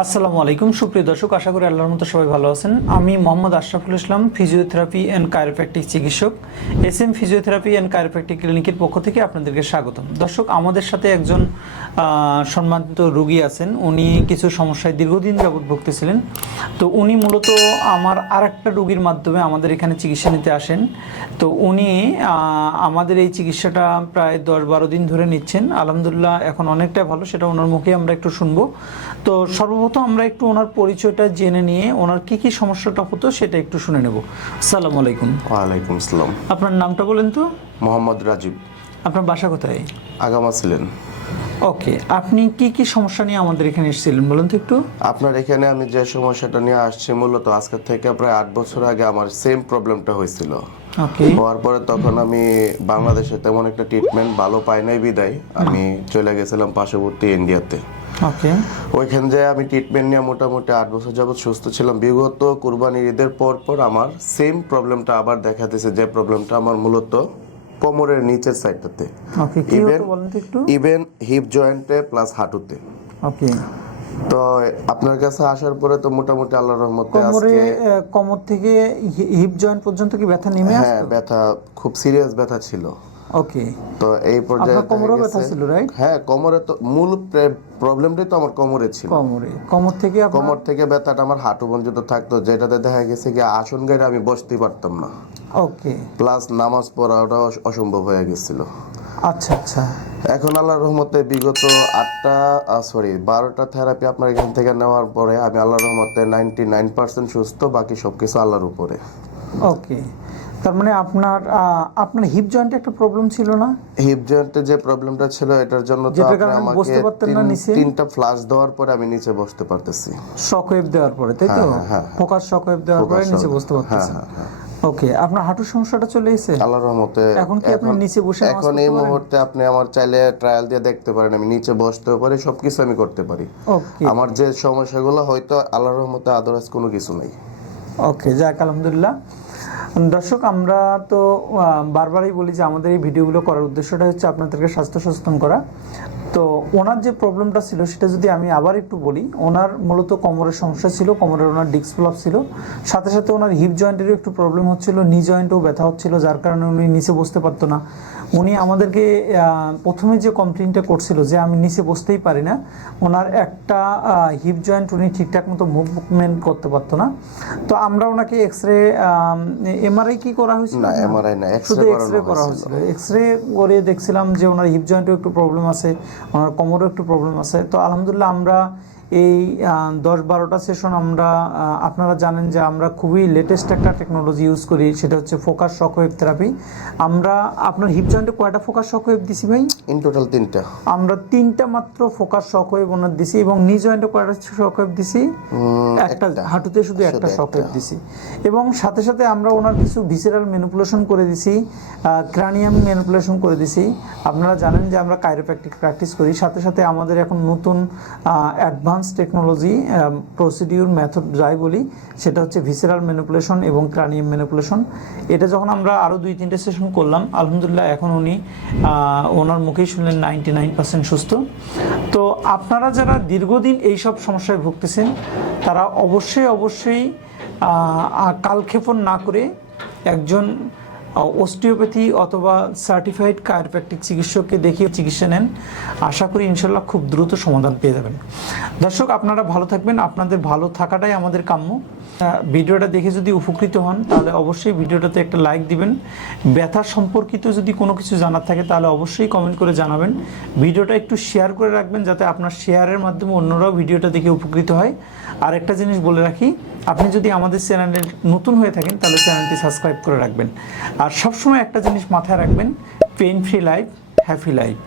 আসসালামু আলাইকুম। সুপ্রিয় দর্শক, আশা করি আল্লাহর মতো সবাই ভালো আছেন। আমি Mohammad Ashraful Islam physiotherapy and chiropractic চিকিৎসক। S M physiotherapy and chiropractic ক্লিনিকের পক্ষ থেকে আপনাদেরকে স্বাগতম। দর্শক, আমাদের সাথে একজন সম্মানিত রুগী আছেন। উনি কিছু সমস্যায় দীর্ঘদিন যাবৎ ভুগতেছিলেন। তো উনি মূলত আমার আর একটা রোগীর মাধ্যমে আমাদের এখানে চিকিৎসা নিতে আসেন। তো উনি আমাদের এই চিকিৎসাটা প্রায় দশ বারো দিন ধরে নিচ্ছেন। আলহামদুলিল্লাহ এখন অনেকটা ভালো, সেটা ওনার মুখে আমরা একটু শুনব। তো সর্বপ্রথম আমরা একটু ওনার পরিচয়টা জেনে নিয়ে ওনার কি কি সমস্যাটা হতো সেটা একটু শুনে নেব। সালাম আলাইকুম। ওয়ালাইকুম আসসালাম। আপনার নামটা বলেন তো? মোহাম্মদ রাজীব। আপনার বাসা কোথায়? আগামা ছিলেন। ওকে আপনি কি কি সমস্যা নিয়ে আমাদের এখানে এসেছিলেন বলুন তো একটু? আপনার এখানে আমি যে সমস্যাটা নিয়ে আসছি মূলত আজকে থেকে প্রায় আট বছর আগে আমার সেম প্রবলেমটা হয়েছিল। ওকে। হওয়ার পরে তখন আমি বাংলাদেশে তেমন একটা ট্রিটমেন্ট ভালো পাই নাই বিদায়। আমি চলে গেছিলাম পার্শ্ববর্তী ইন্ডিয়াতে ওকে। ওইখান যে আমি ট্রিটমেন্ট নিয়ে মোটামুটি আট বছর যাবত সুস্থ ছিলাম। বিগত কুরবানির ঈদের পর পর আমার সেম প্রবলেমটা আবার দেখা দিয়েছে যে প্রবলেমটা আমার মূলত কোমরের নিচের সাইডটাতে ইভেন হিপ জয়েন্টে প্লাস হাঁটুতে। ওকে। তো আপনার কাছে আসার পরে তো মোটামুটি আল্লাহর রহমতে আজকে কোমর থেকে হিপ জয়েন্ট পর্যন্ত কি ব্যথা নেমে হ্যাঁ ব্যথা খুব সিরিয়াস ব্যথা ছিল। ওকে তো এই পর্যায়ে আপনার কোমরেও দেখা ব্যথা ছিল রাইট হ্যাঁ কোমরে তো মূল প্রবলেমটাই তো আমার কোমরে ছিল। কোমরে। কোমর থেকে কোমর থেকে ব্যথাটা আমার হাঁটু পর্যন্ত থাকতো যেটাতে দেখা গেছে কি আসন গাড়ি আমি বসতেই পারতাম না। ওকে প্লাস নামাজ পড়াটা অসম্ভব হয়ে গেছিল। আচ্ছা আচ্ছা। এখন আল্লাহর রহমতে বিগত আটটা সরি বারোটা থেরাপি আপনার এখান থেকে নেওয়ার পরে আমি আল্লাহর রহমতে নাইনটি নাইন পার্সেন্ট সুস্থ বাকি সবকিছু আল্লাহর উপরে। ওকে তার মানে আপনার আপনার হিপ জয়েন্টে একটা প্রবলেম ছিল না? হিপ জয়েন্টে যে প্রবলেমটা ছিল এটার জন্য তো আপনি আমাকে? তিনটা ফ্লাশ দেওয়ার পরে আমি নিচে বসতে পারতেছি। শক ওয়েভ দেওয়ার পরে তাই তো? হ্যাঁ, হ্যাঁ। ফোকাস শক ওয়েভ দেওয়ার পরে নিচে বসতে পারতেছেন হ্যাঁ, হ্যাঁ, ওকে আপনার হাঁটুর সমস্যাটা চলে এসেছে? আল্লাহর রহমতে এখন কি আপনি নিচে বসে এখন এই মুহূর্তে আপনি আমার চাইলে ট্রায়াল দিয়ে দেখতে পারেন আমি নিচে বসতেও পারি সবকিছু আমি করতে পারি। ওকে আমার যে সমস্যাগুলো হয়তো আল্লাহর রহমতে আদারওয়াইজ কোনো কিছু নেই। ওকে যাক আলহামদুলিল্লাহ। দর্শক, আমরা তো বারবারই বলি যে আমাদের এই ভিডিওগুলো করার উদ্দেশ্যটা হচ্ছে আপনাদেরকে স্বাস্থ্য সচেতন করা। তো ওনার যে প্রবলেমটা ছিল সেটা যদি আমি আবার একটু বলি ওনার মূলত কোমরের সমস্যা ছিল কোমরের ওনার ডিস্ক ফ্লপ ছিল। সাথে সাথে ওনার হিপ জয়েন্টেরও একটু প্রবলেম হচ্ছিল নি জয়েন্টও ব্যথা হচ্ছিল যার কারণে উনি নিচে বসতে পারতো না। উনি আমাদেরকে প্রথমে যে কমপ্লেনটা করছিল যে আমি নিচে বসতেই পারি না ওনার একটা হিপ জয়েন্ট উনি ঠিকঠাক মতো মুভমেন্ট করতে পারতো না। তো আমরা ওনাকে এক্স রে এমআরআই কি করা হয়েছিল? এমআরআই না এক্স শুধু এক্স রে করা হয়েছিল। হয়েছিল। এক্স রে করে দেখছিলাম যে ওনার হিপ জয়েন্টেও একটু প্রবলেম আছে ওনার কোমরও একটু প্রবলেম আছে। তো আলহামদুলিল্লাহ আমরা এই দশ বারোটা সেশন আমরা আপনারা জানেন যে আমরা খুবই লেটেস্ট একটা টেকনোলজি ইউজ করি সেটা হচ্ছে ফোকাস শক ওয়েভ থেরাপি আমরা আপনার হিপ জয়েন্টে কয়টা ফোকাস শক ওয়েভ দিছি ভাই? ইন টোটাল তিনটা। আমরা তিনটা মাত্র ফোকাস শক ওয়েভ ওনার দিছি এবং নি জয়েন্টে কয়টা শক ওয়েভ দিছি? একটা হাঁটুতে শুধু একটা শক ওয়েভ দিছি। এবং সাথে সাথে আমরা ওনার কিছু ভিসেরাল ম্যানিপুলেশন করে দিছি ক্রানিয়াম ম্যানিপুলেশন করে দিছি। আপনারা জানেন যে আমরা কাইরোপ্র্যাকটিক প্র্যাকটিস করি সাথে সাথে আমাদের এখন নতুন অ্যাডভান্স টেকনোলজি প্রসিডিউর মেথড যাই বলি, সেটা হচ্ছে ভিসেরাল ম্যানিপুলেশন এবং ক্রানিয়াম ম্যানিপুলেশন এটা যখন আমরা আরও দুই, তিনটে সেশন করলাম, আলহামদুলিল্লাহ এখন উনি ওনার মুখেই শুনলেন নাইনটি নাইন পার্সেন্ট সুস্থ। তো আপনারা যারা দীর্ঘদিন এইসব সমস্যায় ভুগতেছেন, তারা অবশ্যই অবশ্যই কালক্ষেপণ না করে একজন অস্টিওপ্যাথি অথবা সার্টিফাইড কায়োপ্র্যাকটিক চিকিৎসককে দেখিয়ে চিকিৎসা নেন। আশা করি ইনশাল্লাহ খুব দ্রুত সমাধান পেয়ে যাবেন। দর্শক, আপনারা ভালো থাকবেন। আপনাদের ভালো থাকাটাই আমাদের কাম্য। ভিডিওটা দেখে যদি উপকৃত হন, তাহলে অবশ্যই ভিডিওটাতে একটা লাইক দিবেন। ব্যথা সম্পর্কিত যদি কোনো কিছু জানার থাকে, তাহলে অবশ্যই কমেন্ট করে জানাবেন। ভিডিওটা একটু শেয়ার করে রাখবেন, যাতে আপনার শেয়ারের মাধ্যমে অন্যরাও ভিডিওটা দেখে উপকৃত হয়। আর একটা জিনিস বলে রাখি, আপনি যদি আমাদের চ্যানেলে নতুন হয়ে থাকেন, তাহলে চ্যানেলটি সাবস্ক্রাইব করে রাখবেন। আর সবসময় একটা জিনিস মাথায় রাখবেন pain free life happy life